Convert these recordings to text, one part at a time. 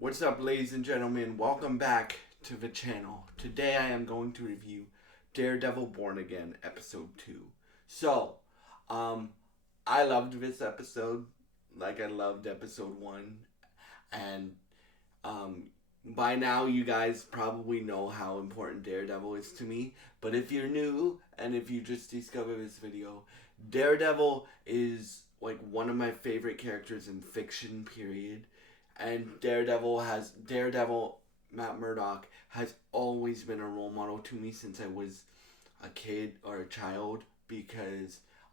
What's up, ladies and gentlemen? Welcome back to the channel. Today I am going to review Daredevil Born Again, Episode 2. So, um, I loved this episode like I loved Episode 1. And, um, by now you guys probably know how important Daredevil is to me. But if you're new, and if you just discovered this video, Daredevil is like one of my favorite characters in fiction, period. And Daredevil, Matt Murdock, has always been a role model to me since I was a kid or a child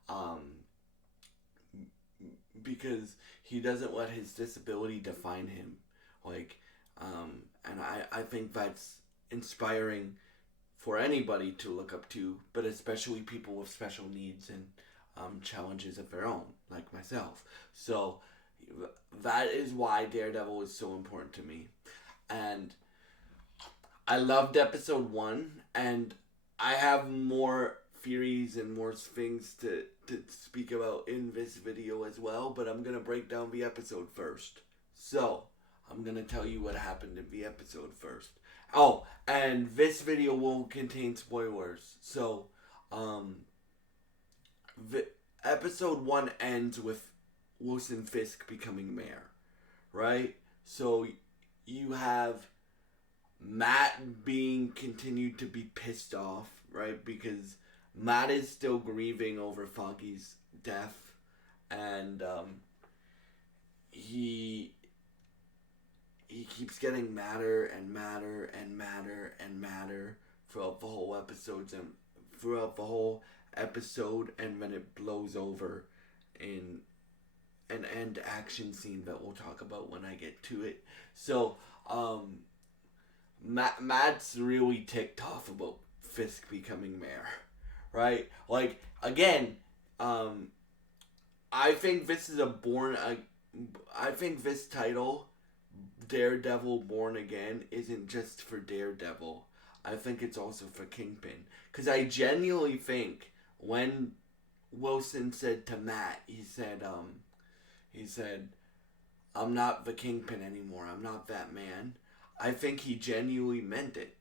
um, because he doesn't let his disability define him. Like, and I think that's inspiring for anybody to look up to, but especially people with special needs and challenges of their own, like myself. So that is why Daredevil is so important to me. And I loved episode 1, and I have more theories and more things to speak about in this video as well, but I'm going to break down the episode first. So, I'm going to tell you what happened in the episode first. Oh, and this video will contain spoilers. So, the episode 1 ends with Wilson Fisk becoming mayor, right? So you have Matt being continued to be pissed off, right? Because Matt is still grieving over Foggy's death, and he keeps getting madder and madder and madder and madder throughout the whole episode, and then it blows over in an end action scene that we'll talk about when I get to it. So, Matt's really ticked off about Fisk becoming mayor, right? Like, again, I think this is I think this title, Daredevil Born Again, isn't just for Daredevil. I think it's also for Kingpin. Because I genuinely think when Wilson said to Matt, he said, I'm not the Kingpin anymore. I'm not that man. I think he genuinely meant it,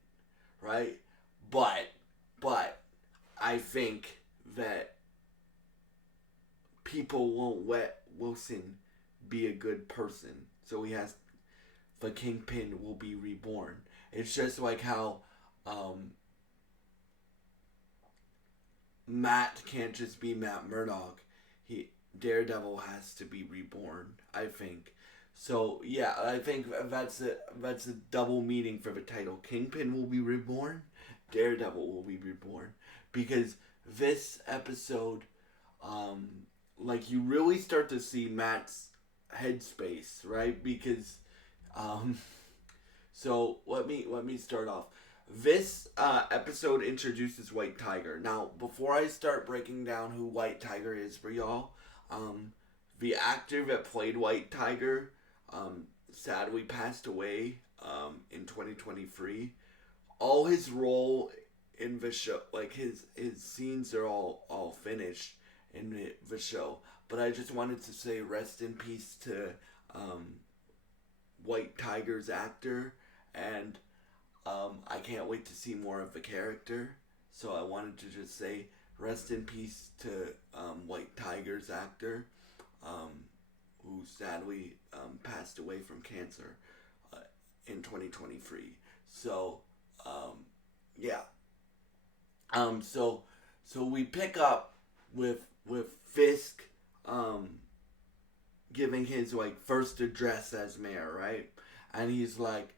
right? But I think that people won't let Wilson be a good person. So the Kingpin will be reborn. It's just like how Matt can't just be Matt Murdock. Daredevil has to be reborn, I think. So yeah, I think that's a double meaning for the title. Kingpin will be reborn, Daredevil will be reborn, because this episode, like, you really start to see Matt's headspace, right? Because, so let me start off. This episode introduces White Tiger. Now, before I start breaking down who White Tiger is for y'all, the actor that played White Tiger sadly passed away in 2023. All his role in the show, like his scenes are all finished in the show. But I just wanted to say rest in peace to White Tiger's actor, and I can't wait to see more of the character. So I wanted to just say rest in peace to White Tiger's actor, who sadly passed away from cancer in 2023. So, yeah. So we pick up with Fisk giving his like first address as mayor, right? And he's like,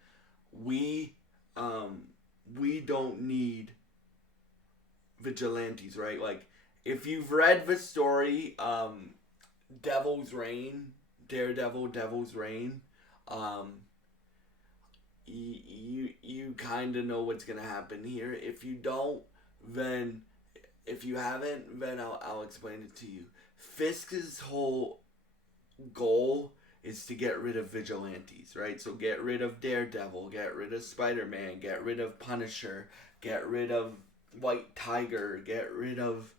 we don't need vigilantes, right? Like, if you've read the story, Devil's Reign, Daredevil, Devil's Reign, you kind of know what's gonna happen here. If you don't, then if you haven't, then I'll explain it to you. Fisk's whole goal is to get rid of vigilantes, right? So get rid of Daredevil, get rid of Spider-Man, get rid of Punisher, get rid of White Tiger, get rid of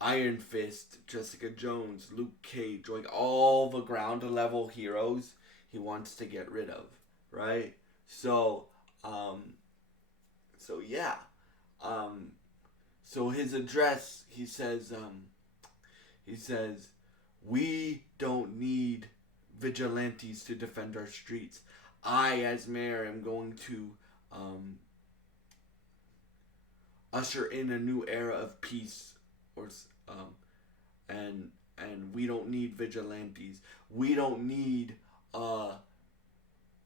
Iron Fist, Jessica Jones, Luke Cage, like all the ground level heroes he wants to get rid of, right? So, so yeah, um, so his address, he says, we don't need vigilantes to defend our streets. I, as mayor, am going to um, usher in a new era of peace, or um, and we don't need vigilantes. We don't need a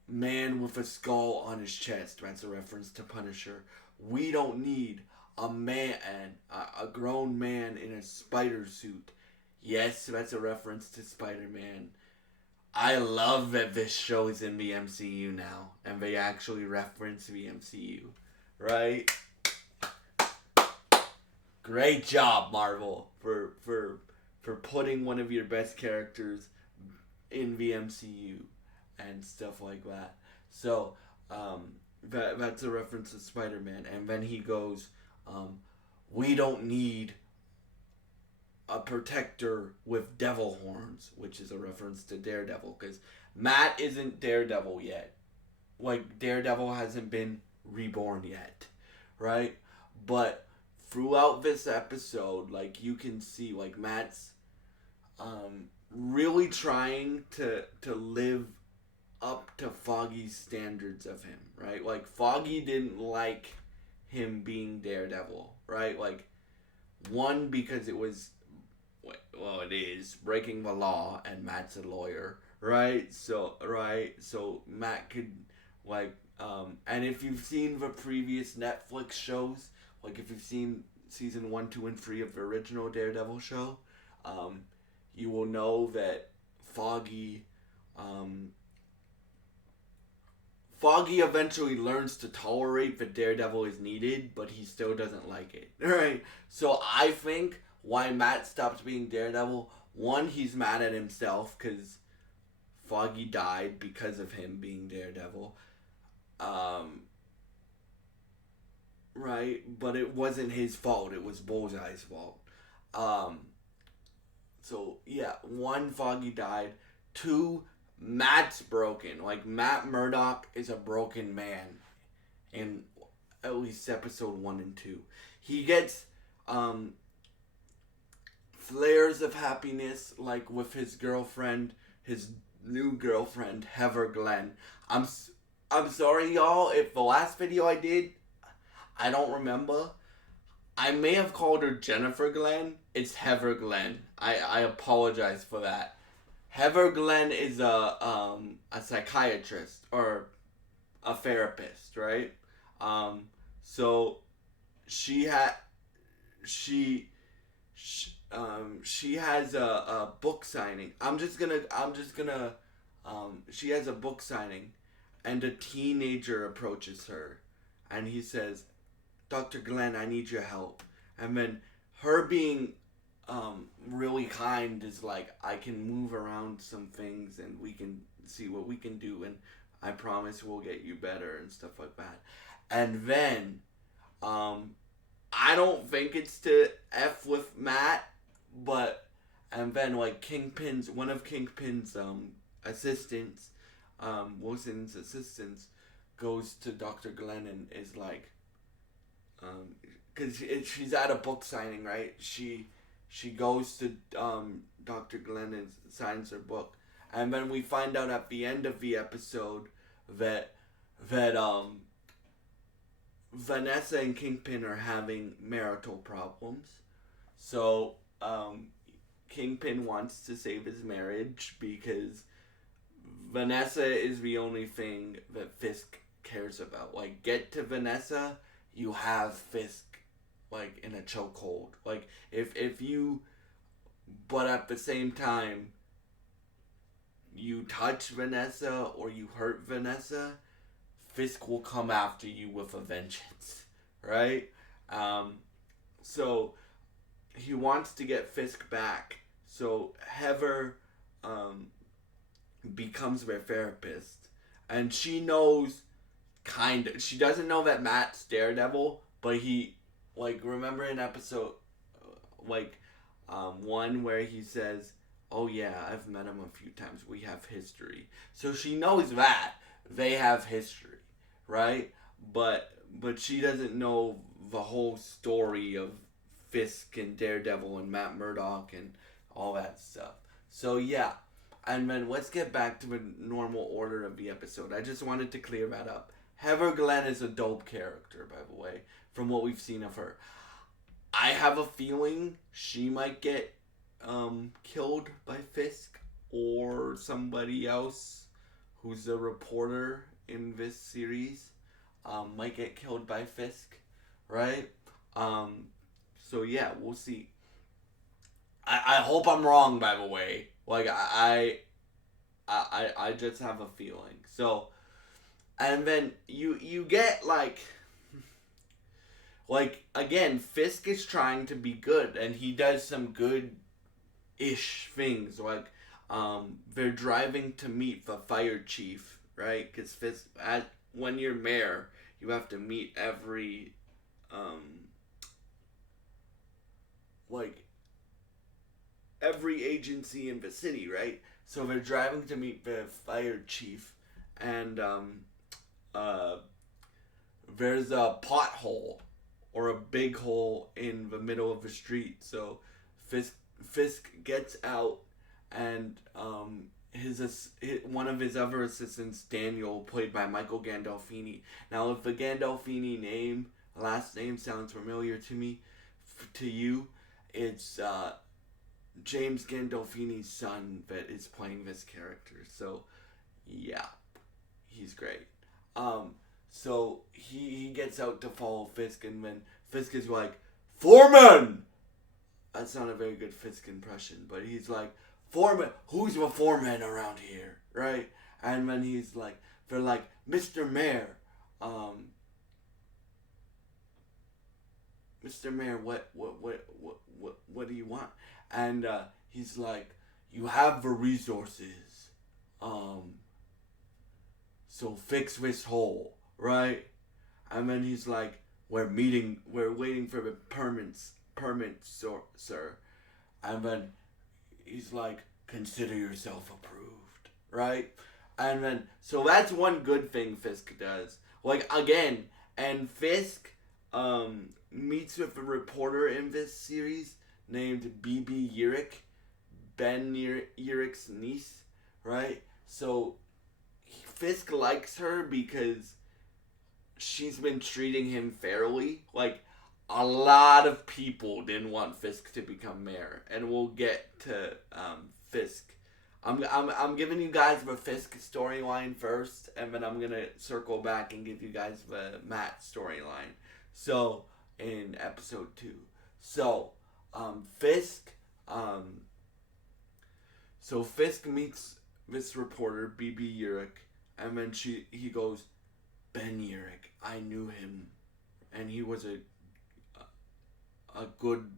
man with a skull on his chest. That's a reference to Punisher. We don't need a man, a grown man in a spider suit. Yes, that's a reference to Spider-Man. I love that this show is in the MCU now, and they actually reference the MCU, right? Great job, Marvel, for putting one of your best characters in the MCU and stuff like that. So that's a reference to Spider-Man, and then he goes, "We don't need a protector with devil horns," which is a reference to Daredevil, because Matt isn't Daredevil yet. Like, Daredevil hasn't been reborn yet, right? But throughout this episode, like, you can see, like, Matt's really trying to live up to Foggy's standards of him, right? Like, Foggy didn't like him being Daredevil, right? Like, one, because it was, well, it is breaking the law, and Matt's a lawyer, right? So Matt could, like, and if you've seen the previous Netflix shows, like if you've seen season 1, 2, and 3 of the original Daredevil show, you will know that Foggy, Foggy eventually learns to tolerate that Daredevil is needed, but he still doesn't like it. Right? So I think why Matt stopped being Daredevil, one, he's mad at himself because Foggy died because of him being Daredevil. Right? But it wasn't his fault. It was Bullseye's fault. So, yeah, one, Foggy died. Two, Matt's broken. Like, Matt Murdock is a broken man in at least episode 1 and 2. He gets flares of happiness, like with his girlfriend, his new girlfriend, Heather Glenn. I'm sorry, y'all, if the last video I did, I don't remember. I may have called her Jennifer Glenn. It's Heather Glenn. I apologize for that. Heather Glenn is a psychiatrist or a therapist, right? So she has a book signing. She has a book signing, and a teenager approaches her, and he says, "Dr. Glenn, I need your help." And then her being really kind is like, "I can move around some things and we can see what we can do, and I promise we'll get you better," and stuff like that. And then I don't think it's to F with Matt, but and then like one of Kingpin's assistants, Wilson's assistants, goes to Dr. Glenn and is like, because she's at a book signing, right? She goes to Dr. Glenn and signs her book, and then we find out at the end of the episode that Vanessa and Kingpin are having marital problems. So Kingpin wants to save his marriage because Vanessa is the only thing that Fisk cares about. Like, get to Vanessa, you have Fisk like in a chokehold. Like, if you, but at the same time, you touch Vanessa or you hurt Vanessa, Fisk will come after you with a vengeance, right? So he wants to get Fisk back. So Heather becomes their therapist, and she knows, she doesn't know that Matt's Daredevil, but he, like, remember in episode, like, 1 where he says, "Oh yeah, I've met him a few times, we have history." So she knows that, they have history, right? But she doesn't know the whole story of Fisk and Daredevil and Matt Murdock and all that stuff. So yeah, and then let's get back to the normal order of the episode. I just wanted to clear that up. Heather Glenn is a dope character, by the way, from what we've seen of her. I have a feeling she might get killed by Fisk or somebody else who's a reporter in this series might get killed by Fisk, right? Um, so yeah, we'll see. I hope I'm wrong, by the way. Like I just have a feeling. So and then you get like again, Fisk is trying to be good, and he does some good ish things. Like they're driving to meet the fire chief, right? Because Fisk, when you're mayor, you have to meet every like every agency in the city, right? So they're driving to meet the fire chief, and uh, there's a pothole or a big hole in the middle of the street. So Fisk gets out, and one of his other assistants, Daniel, played by Michael Gandolfini. Now, if the Gandolfini last name sounds familiar to me, to you, it's James Gandolfini's son that is playing this character. So, yeah, he's great. So he gets out to follow Fisk, and then Fisk is like, "Foreman!" That's not a very good Fisk impression, but he's like, "Foreman, who's the foreman around here?" Right? And then they're like, "Mr. Mayor, Mr. Mayor, what do you want?" And he's like, "You have the resources, um, so fix this hole, right?" And then he's like, we're waiting for the permits, sir." And then he's like, "Consider yourself approved," right? And then, so that's one good thing Fisk does. Like, again, and Fisk meets with a reporter in this series named BB Urich, Ben Urich's niece, right? So Fisk likes her because she's been treating him fairly. Like, a lot of people didn't want Fisk to become mayor, and we'll get to Fisk. I'm giving you guys the Fisk storyline first, and then I'm gonna circle back and give you guys the Matt storyline. So in episode 2, so Fisk, Fisk meets this reporter BB Urich, and then he goes, "Ben Urich, I knew him, and he was a good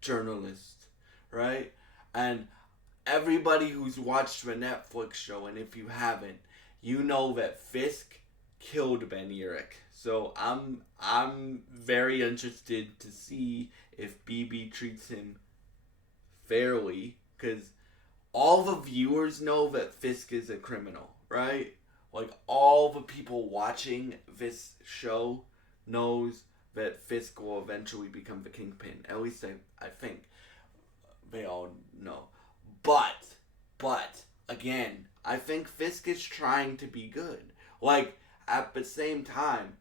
journalist," right? And everybody who's watched the Netflix show, and if you haven't, you know that Fisk killed Ben Urich. So I'm very interested to see if BB treats him fairly, because all the viewers know that Fisk is a criminal, right? Like, all the people watching this show knows that Fisk will eventually become the kingpin. At least I think they all know. But again, I think Fisk is trying to be good. Like, at the same time,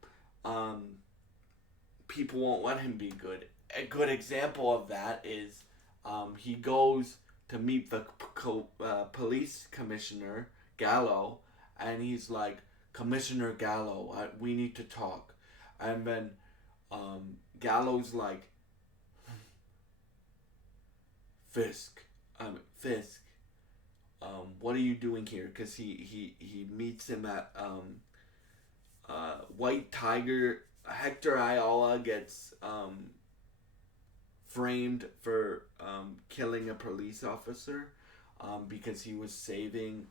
people won't let him be good. A good example of that is he goes to meet the police commissioner, Gallo, and he's like, "Commissioner Gallo, we need to talk." And then Gallo's like, Fisk, what are you doing here?" Because he meets him at White Tiger. Hector Ayala gets framed for killing a police officer because he was saving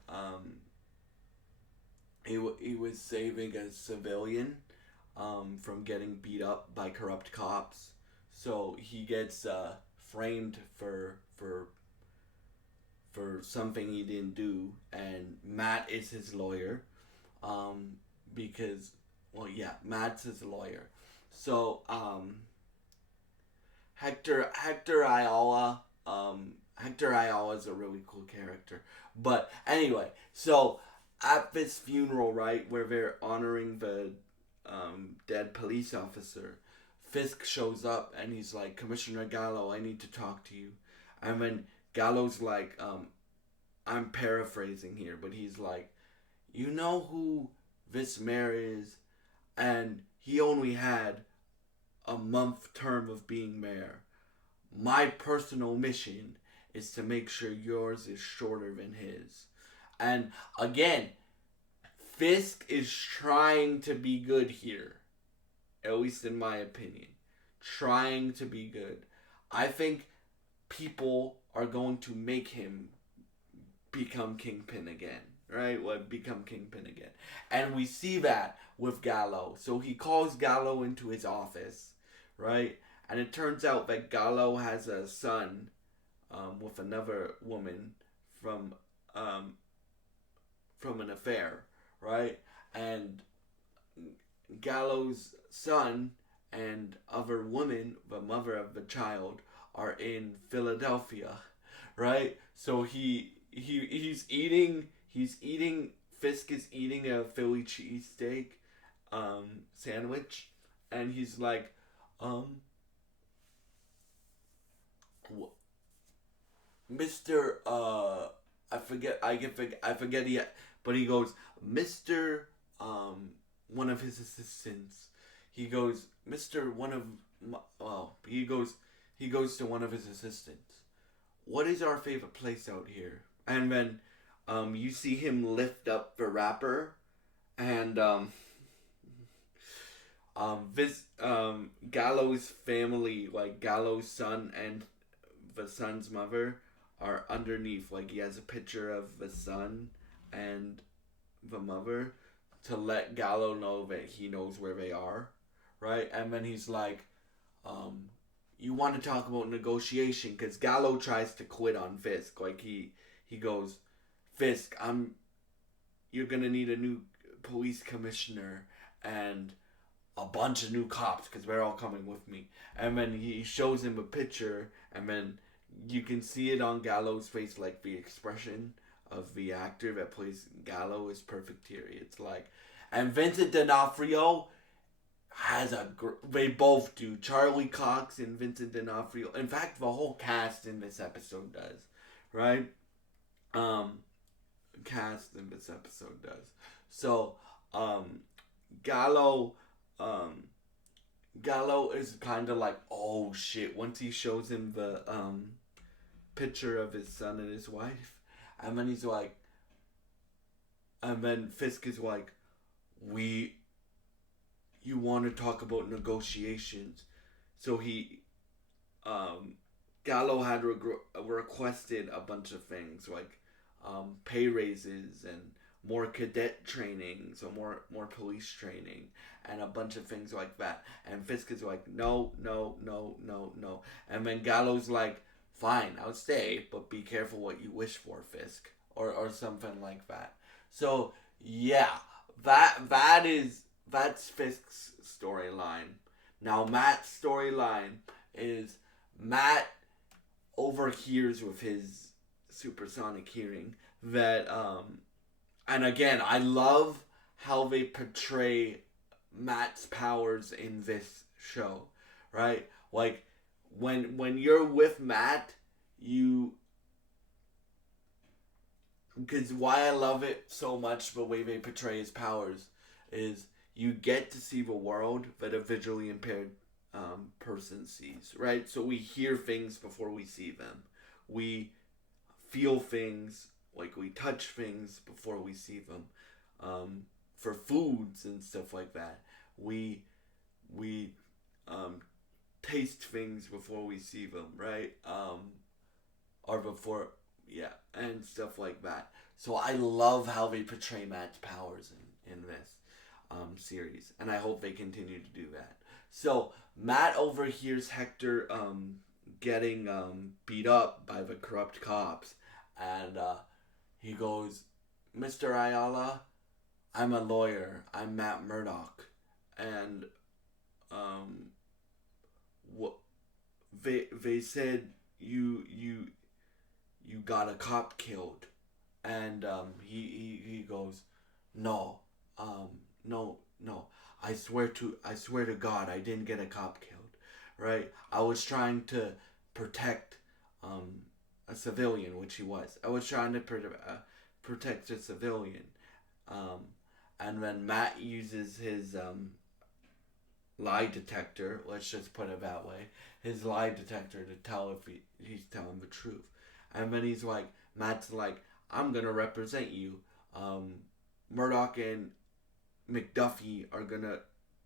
he was saving a civilian from getting beat up by corrupt cops. So he gets framed for something he didn't do, and Matt is his lawyer. um, because, well, yeah, Matt's his lawyer. So, Hector Ayala is a really cool character. But anyway, so at this funeral, right, where they're honoring the dead police officer, Fisk shows up and he's like, Commissioner Gallo, I need to talk to you. And then Gallo's like, I'm paraphrasing here, but he's like, you know who this mayor is? And he only had a month term of being mayor. My personal mission is to make sure yours is shorter than his. And again, Fisk is trying to be good here, at least in my opinion. Trying to be good. I think people are going to make him become Kingpin again. Right? Well, become Kingpin again. And we see that with Gallo. So he calls Gallo into his office, right? And it turns out that Gallo has a son with another woman from um, from an affair, right? And Gallo's son and other woman, the mother of the child, are in Philadelphia, right? So he's eating Fisk is eating a Philly cheesesteak sandwich, and he's like, um, Mister I forget yet, but he goes, Mister one of his assistants. He goes, Mister one of well, he goes to one of his assistants. What is our favorite place out here? And then you see him lift up the wrapper, and this Gallo's family, like Gallo's son and the son's mother, are underneath. Like he has a picture of the son and the mother to let Gallo know that he knows where they are, right? And then he's like, "You want to talk about negotiation?" Because Gallo tries to quit on Fisk. Like he goes, Fisk, you're gonna need a new police commissioner and a bunch of new cops because they're all coming with me. And then he shows him a picture, and then you can see it on Gallo's face, like the expression of the actor that plays Gallo is perfect here. It's like, and Vincent D'Onofrio has they both do. Charlie Cox and Vincent D'Onofrio. In fact, the whole cast in this episode does, right? Um, cast in this episode does. So, Gallo, um, Gallo is kind of like, oh shit. Once he shows him the picture of his son and his wife, and then he's like, and then Fisk is like, you want to talk about negotiations? So Gallo had requested a bunch of things like pay raises and more cadet training, so more police training, and a bunch of things like that. And Fisk is like, no, no, no, no, no. And then Gallo's like, fine, I'll stay, but be careful what you wish for, Fisk, or something like that. So yeah, that's Fisk's storyline. Now Matt's storyline is Matt overhears with his supersonic hearing that and again, I love how they portray Matt's powers in this show, right? Like when you're with Matt, you because why I love it so much the way they portray his powers is you get to see the world that a visually impaired person sees, right? So we hear things before we see them. We feel things, like we touch things before we see them. For foods and stuff like that, we taste things before we see them, right? Or before, yeah, and stuff like that. So I love how they portray Matt's powers in this series, and I hope they continue to do that. So Matt overhears Hector getting beat up by the corrupt cops, and he goes, Mr. Ayala, I'm a lawyer. I'm Matt Murdock, and um, what they said you got a cop killed, and he goes, no, um, no, I swear to God, I didn't get a cop killed, right? I was trying to protect um a civilian, which he was. I was trying to protect a civilian, um, and then Matt uses his lie detector. Let's just put it that way. His lie detector to tell if he's telling the truth. And then Matt's like, I'm gonna represent you. Um, Murdoch and McDuffie are gonna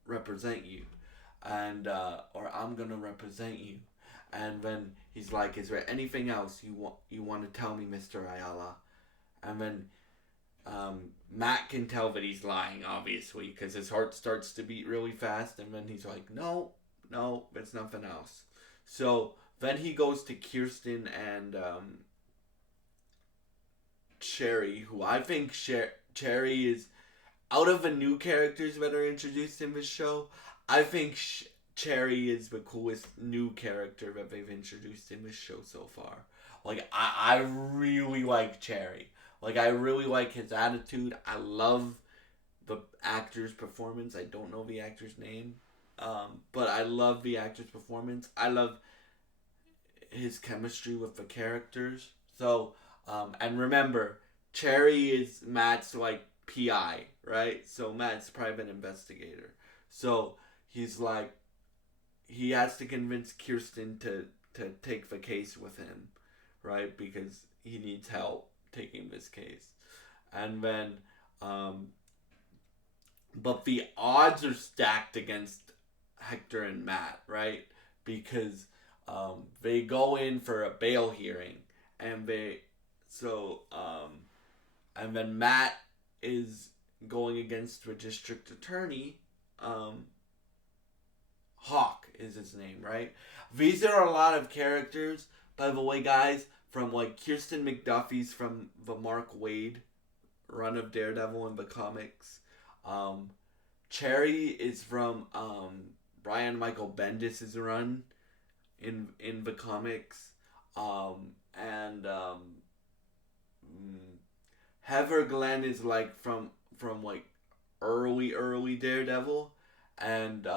represent you, and or I'm gonna represent you. And then he's like, is there anything else you want to tell me, Mr. Ayala? And then Matt can tell that he's lying, obviously, because his heart starts to beat really fast, and then he's like, no, it's nothing else. So then he goes to Kirsten and Cherry, who I think Cherry is, out of the new characters that are introduced in this show, I think Cherry is the coolest new character that they've introduced in this show so far. Like, I really like Cherry. Like, I really like his attitude. I love the actor's performance. I don't know the actor's name. But I love the actor's performance. I love his chemistry with the characters. So, and remember, Cherry is Matt's, like, PI, right? So Matt's private investigator. So he's like, he has to convince Kirsten to take the case with him, right? Because he needs help taking this case. And then, but the odds are stacked against Hector and Matt, right? Because they go in for a bail hearing, and and then Matt is going against the district attorney. Hawk is his name, right? These are a lot of characters, by the way, guys, from like Kirsten McDuffie's from the Mark Waid run of Daredevil in the comics. Um, Cherry is from Brian Michael Bendis' run in the comics. And Heather Glenn is like from like early Daredevil, and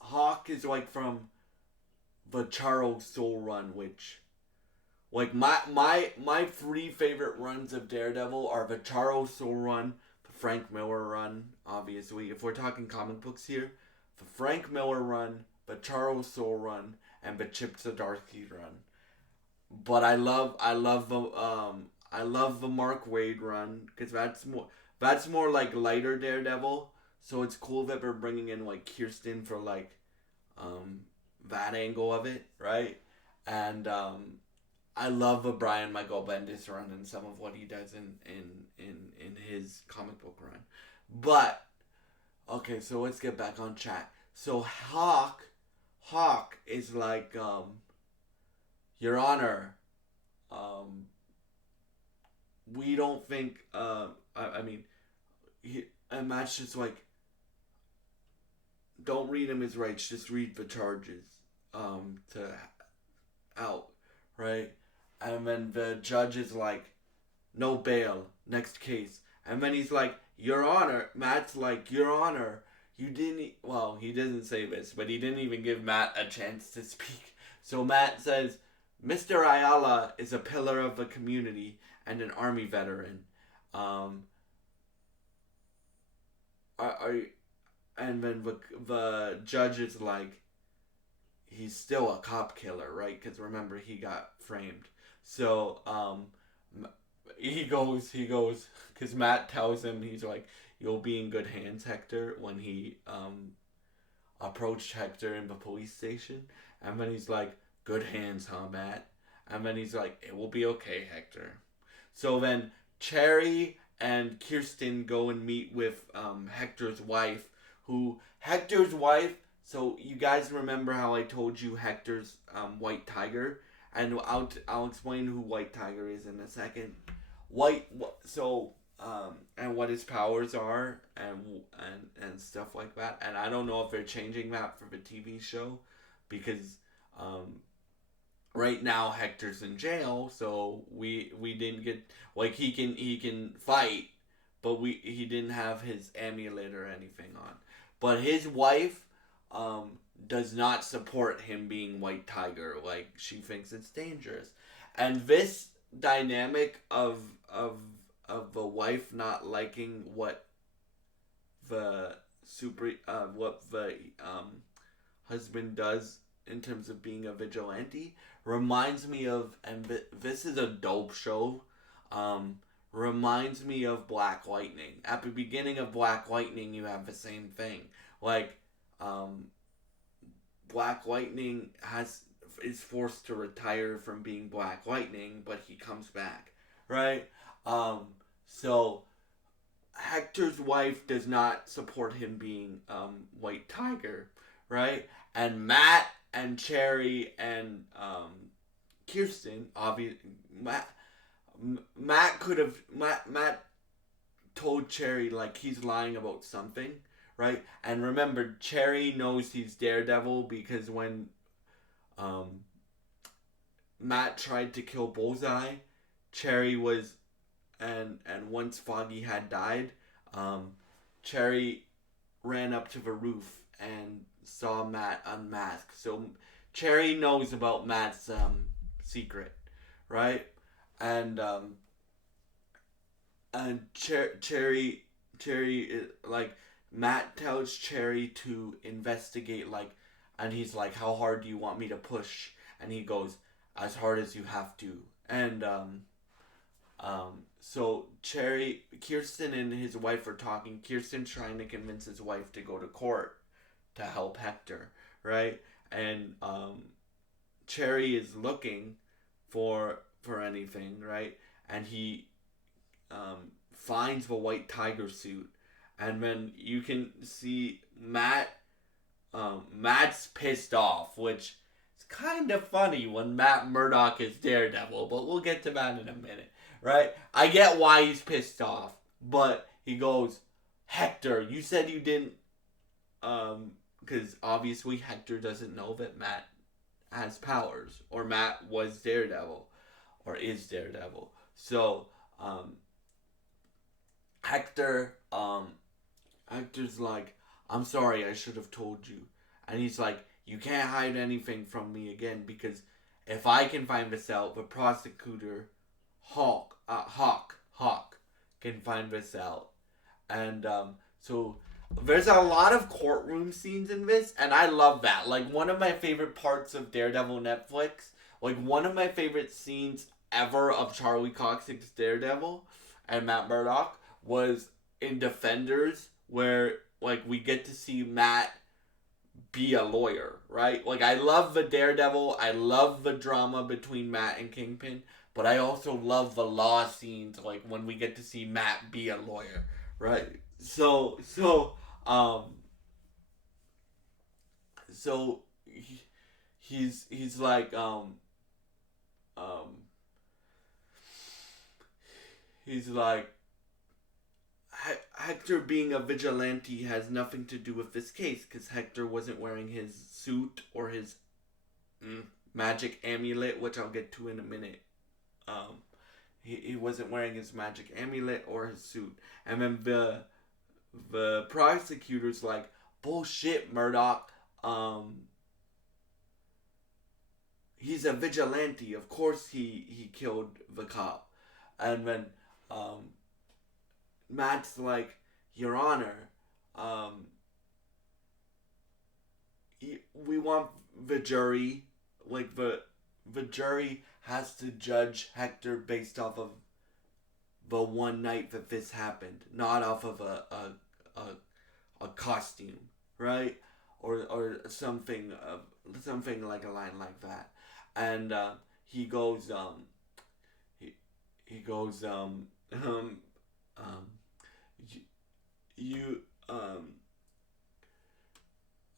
Hawk is like from the Charles Soule run, which like my three favorite runs of Daredevil are the Charles Soule run, the Frank Miller run, obviously. If we're talking comic books here, the Frank Miller run, the Charles Soule run, and the Chip Zdarsky run. But I love the Mark Waid run because that's more like lighter Daredevil. So it's cool that they're bringing in like Kirsten for like um, that angle of it, right? And I love the Brian Michael Bendis run and some of what he does in his comic book run. But okay, so let's get back on track. So Hawk is like Your Honor, um, we don't think. I mean, and Matt's just like, don't read him his rights. Just read the charges. To out, right? And then the judge is like, no bail. Next case. And then he's like, Your Honor. Matt's like, Your Honor. You didn't. Well, he doesn't say this, but he didn't even give Matt a chance to speak. So Matt says, Mr. Ayala is a pillar of the community and an army veteran. Um, are and then the judge is like, he's still a cop killer, right? Because remember, he got framed. So he goes, because Matt tells him, he's like, you'll be in good hands, Hector, when he approached Hector in the police station. And then he's like, good hands, huh, Matt? And then he's like, it will be okay, Hector. So then Cherry and Kirsten go and meet with Hector's wife, so you guys remember how I told you Hector's White Tiger? And I'll explain who White Tiger is in a second. So and what his powers are, and stuff like that. And I don't know if they're changing that for the TV show, because um, right now Hector's in jail, so we didn't get, like, he can fight, but he didn't have his amulet or anything on. But his wife um, does not support him being White Tiger. Like, she thinks it's dangerous, and this dynamic of the wife not liking the what the husband does in terms of being a vigilante reminds me of, and this is a dope show, um, reminds me of Black Lightning. At the beginning of Black Lightning, you have the same thing. Like, um, Black Lightning is forced to retire from being Black Lightning, but he comes back, right? Um, so Hector's wife does not support him being White Tiger, right? And Matt and Cherry and Kirsten, obviously, Matt could have Matt told Cherry, like, he's lying about something, right? And remember, Cherry knows he's Daredevil because when um, Matt tried to kill Bullseye, Cherry was, and once Foggy had died, um, Cherry ran up to the roof and saw Matt unmasked. So Cherry knows about Matt's secret, right? And Cherry, like, Matt tells Cherry to investigate, like, and he's like, how hard do you want me to push? And he goes, as hard as you have to. And so Kirsten and his wife are talking. Kirsten's trying to convince his wife to go to court to help Hector, right? And Cherry is looking for anything, right? And he finds the White Tiger suit, and then you can see Matt's pissed off, which is kind of funny when Matt Murdock is Daredevil, but we'll get to that in a minute, right? I get why he's pissed off, but he goes, Hector, you said you didn't, because obviously Hector doesn't know that Matt has powers, or Matt was Daredevil, or is Daredevil. So, Hector's like, I'm sorry, I should have told you. And he's like, you can't hide anything from me again, because if I can find this out, the prosecutor, Hawk, can find this out. And so there's a lot of courtroom scenes in this, and I love that. Like, one of my favorite parts of Daredevil Netflix, like, one of my favorite scenes ever of Charlie Cox's Daredevil and Matt Murdock was in Defenders, where, like, we get to see Matt be a lawyer, right? Like, I love the Daredevil, I love the drama between Matt and Kingpin, but I also love the law scenes, like, when we get to see Matt be a lawyer, right? So he's like, he's like, Hector being a vigilante has nothing to do with this case, because Hector wasn't wearing his suit or his magic amulet, which I'll get to in a minute. He wasn't wearing his magic amulet or his suit. And then the prosecutor's like, bullshit, Murdoch. He's a vigilante. Of course he killed the cop. And then Matt's like, Your Honor, we want the jury, like, the jury has to judge Hector based off of the one night that this happened, not off of a costume, right? Or something like a line like that. And he goes he goes you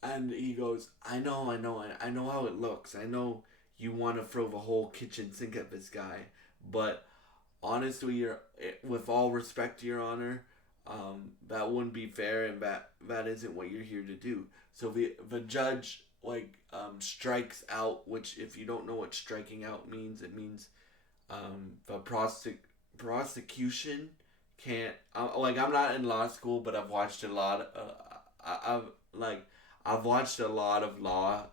and he goes, I know how it looks. I know you want to throw the whole kitchen sink at this guy, but honestly, with all respect to your honor, that wouldn't be fair, and that isn't what you're here to do. So the judge strikes out, which if you don't know what striking out means, it means the prosecution can't. I'm not in law school, but I've watched a lot. I've like I've watched a lot of law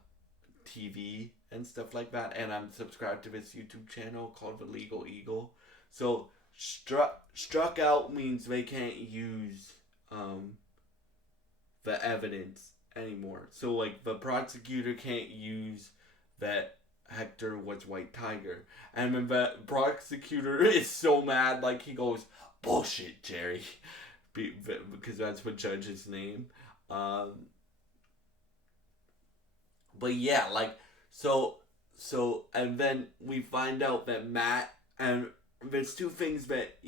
TV and stuff like that, and I'm subscribed to this YouTube channel called The Legal Eagle. So struck out means they can't use the evidence anymore. So like the prosecutor can't use that Hector was White Tiger, and then the prosecutor is so mad, like he goes, "Bullshit, Jerry," because that's the judge's name. Um, but yeah, and then we find out that and there's two things that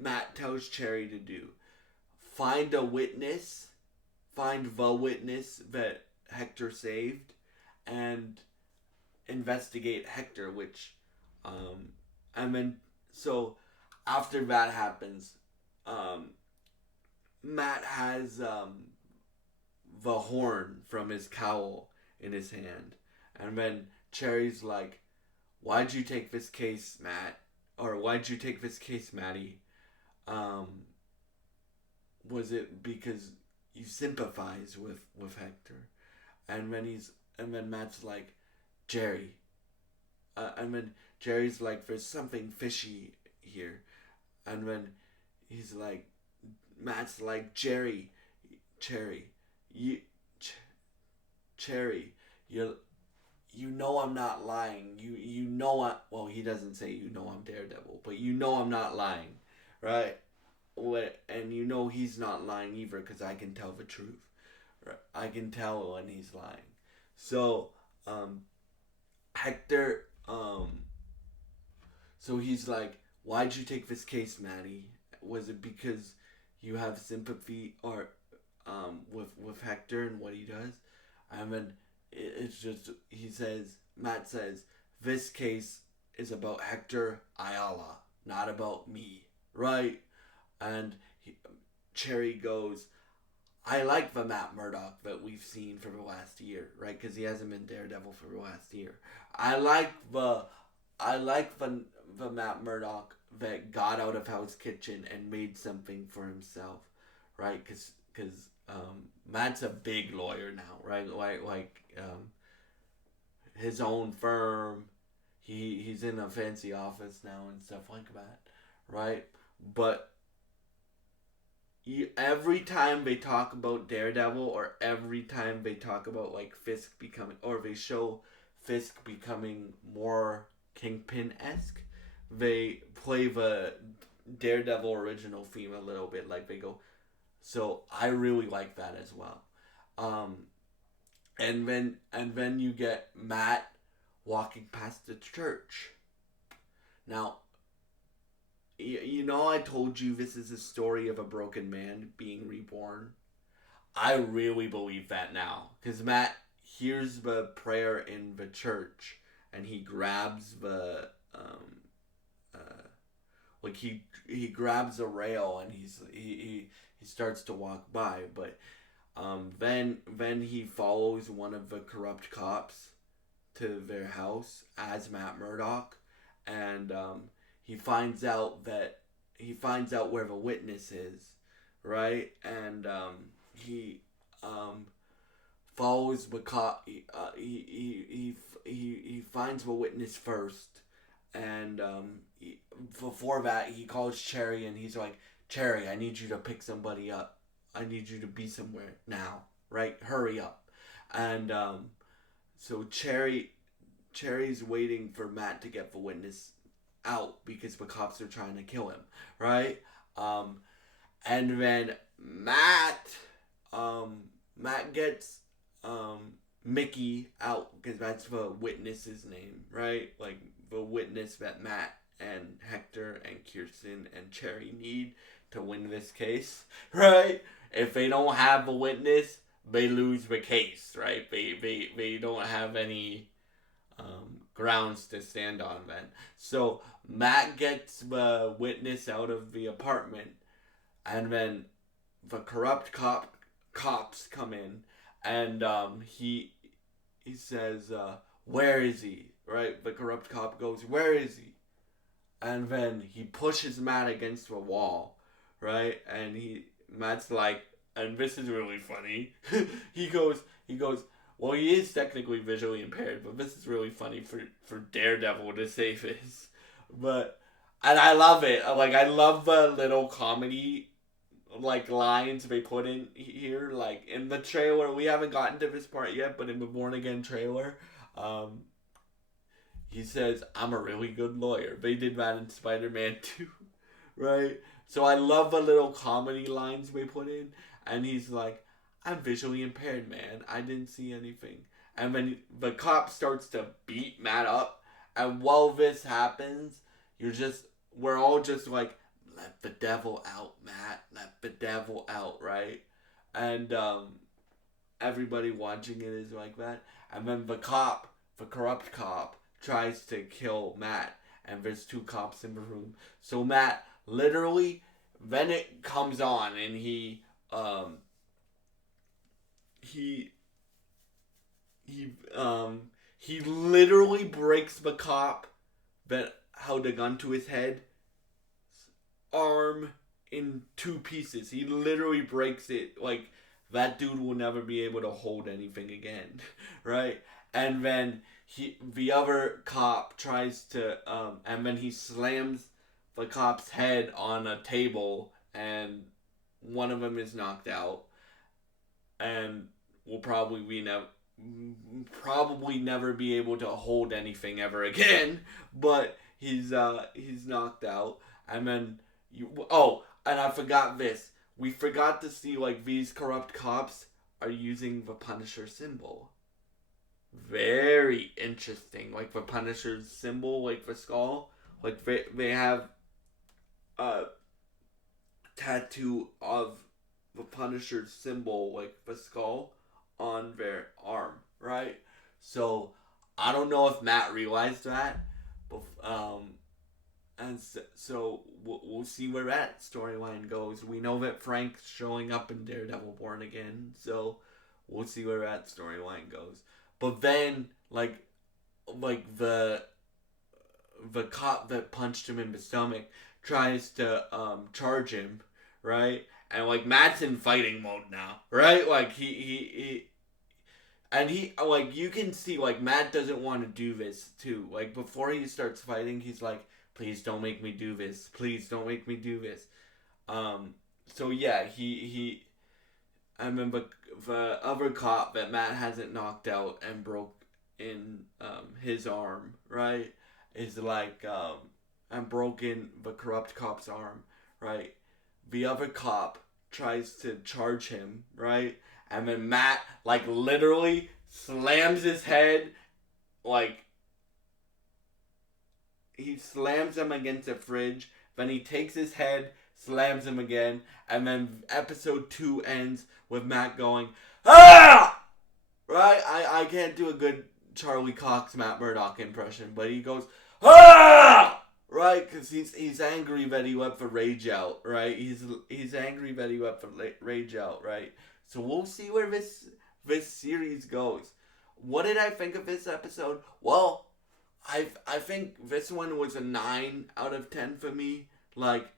Matt tells Cherry to do: find a witness, find the witness that Hector saved, and investigate Hector. Which, and then so after that happens, um, Matt has the horn from his cowl in his hand. And then Cherry's like, "Why'd you take this case, Matt? Or why'd you take this case, Maddie? Um, was it because you sympathize with Hector?" And then Matt's like, "Jerry." And then Jerry's like, "There's something fishy here." And then he's like, Matt's like, Cherry, you, Ch- Cherry, you know I'm not lying. You know well, he doesn't say you know I'm Daredevil, but you know I'm not lying, right? And you know he's not lying either because I can tell the truth. Right? I can tell when he's lying. So, Hector, so he's like, "Why'd you take this case, Maddie? Was it because you have sympathy or with Hector and what he does?" And then it's just Matt says, "This case is about Hector Ayala, not about me, right?" And Cherry goes, "I like the Matt Murdock that we've seen for the last year, right? Because he hasn't been Daredevil for the last year. I like the the Matt Murdock that got out of Hell's Kitchen and made something for himself, right? Because Matt's a big lawyer now, right? His own firm. He's in a fancy office now and stuff like that, right? But every time they talk about Daredevil, or every time they talk about like Fisk becoming, or they show Fisk becoming more Kingpin-esque, they play the Daredevil original theme a little bit. Like they go, so I really like that as well. Um, and then you get Matt walking past the church. Now, you know I told you this is a story of a broken man being reborn. I really believe that now because Matt hears the prayer in the church and he grabs the he grabs a rail and he starts to walk by, but then he follows one of the corrupt cops to their house as Matt Murdock, and he finds out where the witness is, right? And he follows the cop. He finds the witness first, and before that, he calls Cherry and he's like, "Cherry, I need you to pick somebody up. I need you to be somewhere now, right? Hurry up." And so Cherry's waiting for Matt to get the witness out because the cops are trying to kill him, right? And then Matt gets Mickey out because that's the witness's name, right? Like the witness that Matt and Hector and Kirsten and Cherry need to win this case, right? If they don't have a witness, they lose the case, right? They don't have any grounds to stand on then. So Matt gets the witness out of the apartment, and then the corrupt cops come in, and he says, "Where is he?" Right? The corrupt cop goes, "Where is he?" And then he pushes Matt against the wall, right? And Matt's like, and this is really funny. he goes, well, he is technically visually impaired, but this is really funny for Daredevil to say this. But, and I love it. Like, I love the little comedy, like, lines they put in here. Like, in the trailer, we haven't gotten to this part yet, but in the Born Again trailer, he says, "I'm a really good lawyer." They did that in Spider-Man 2, right? So I love the little comedy lines they put in. And he's like, "I'm visually impaired, man. I didn't see anything." And then the cop starts to beat Matt up. And while this happens, we're all just like, "Let the devil out, Matt. Let the devil out," right? And everybody watching it is like that. And then the corrupt cop, tries to kill Matt. And there's two cops in the room. So Matt literally, then it comes on and he he literally breaks the cop that held a gun to his head arm in two pieces. He literally breaks it. Like, that dude will never be able to hold anything again, right? And then the other cop tries to and then he slams the cop's head on a table, and one of them is knocked out, and will probably never be able to hold anything ever again. But he's knocked out, and then and I forgot this. We forgot to see, like, these corrupt cops are using the Punisher symbol. Very interesting. Like, the Punisher's symbol, like the skull, like they have a tattoo of the Punisher's symbol, like the skull, on their arm, right? So I don't know if Matt realized that, but and so we'll see where that storyline goes. We know that Frank's showing up in Daredevil Born Again, so we'll see where that storyline goes. But then, like the cop that punched him in the stomach tries to charge him, right? And, like, Matt's in fighting mode now, right? Like, he like, you can see, like, Matt doesn't want to do this too. Like, before he starts fighting, he's like, "Please don't make me do this. Please don't make me do this." So yeah, I remember the other cop that Matt hasn't knocked out and broke in his arm, right? Is like and broken the corrupt cop's arm, right? The other cop tries to charge him, right? And then Matt, like, literally slams his head, like, he slams him against a fridge. Then he takes his head, slams him again, and then episode 2 ends with Matt going, "Ah!" Right? I can't do a good Charlie Cox, Matt Murdock impression, but he goes, "Ah!" Right? Because he's angry that he let the rage out, right? He's angry that he let the rage out, right? So we'll see where this series goes. What did I think of this episode? Well, I think this one was a 9 out of 10 for me. Like,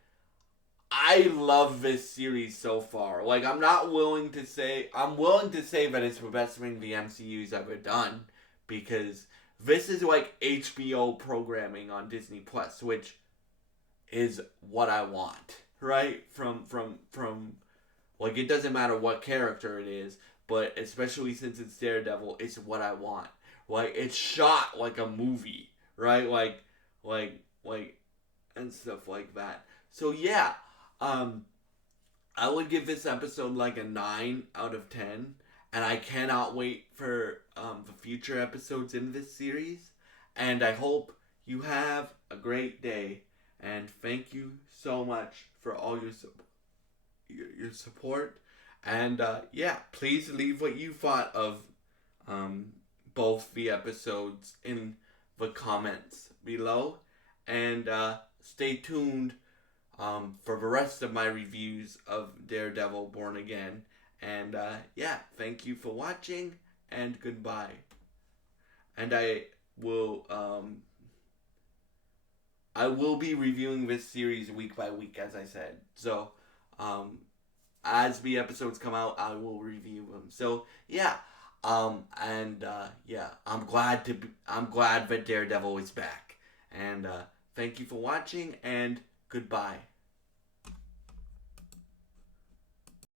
I love this series so far. Like, I'm willing to say that it's the best thing the MCU's ever done, because this is like HBO programming on Disney Plus, which is what I want, right? From like, it doesn't matter what character it is, but especially since it's Daredevil, it's what I want. Like, it's shot like a movie, right? Like, and stuff like that. So yeah, I would give this episode like a 9 out of 10, and I cannot wait for the future episodes in this series. And I hope you have a great day, and thank you so much for all your support. And yeah, please leave what you thought of both the episodes in the comments below. And stay tuned for the rest of my reviews of Daredevil Born Again. And yeah, thank you for watching, and goodbye. And will I will be reviewing this series week by week, as I said. So, as the episodes come out, I will review them. So, yeah. Yeah, I'm glad that Daredevil is back. And thank you for watching, and goodbye.